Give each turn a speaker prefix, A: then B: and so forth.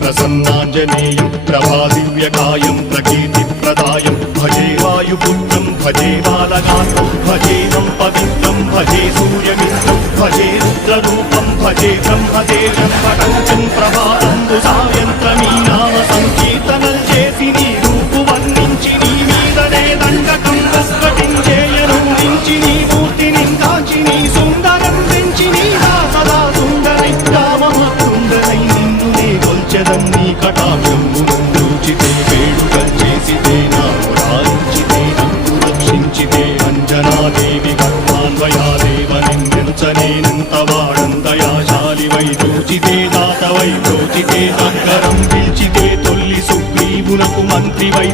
A: ప్రసన్నాంజనేయం ప్రభాదివ్యకాయం ప్రకీర్తిప్రదాయం భజే వాయుపుత్రం భజే బాలగాత్రం భజేనం పవిత్రం భజే సూర్యమిత్రం భజే రుద్రరూపం భజే బ్రహ్మదేవం పటంచం ప్రభాతంబు వాడంతయాశాలి వై చూచితే దాతవై చూచితే దగ్గరం పిలిచితే తొల్లి సుగ్రీవునకు మంత్రి వై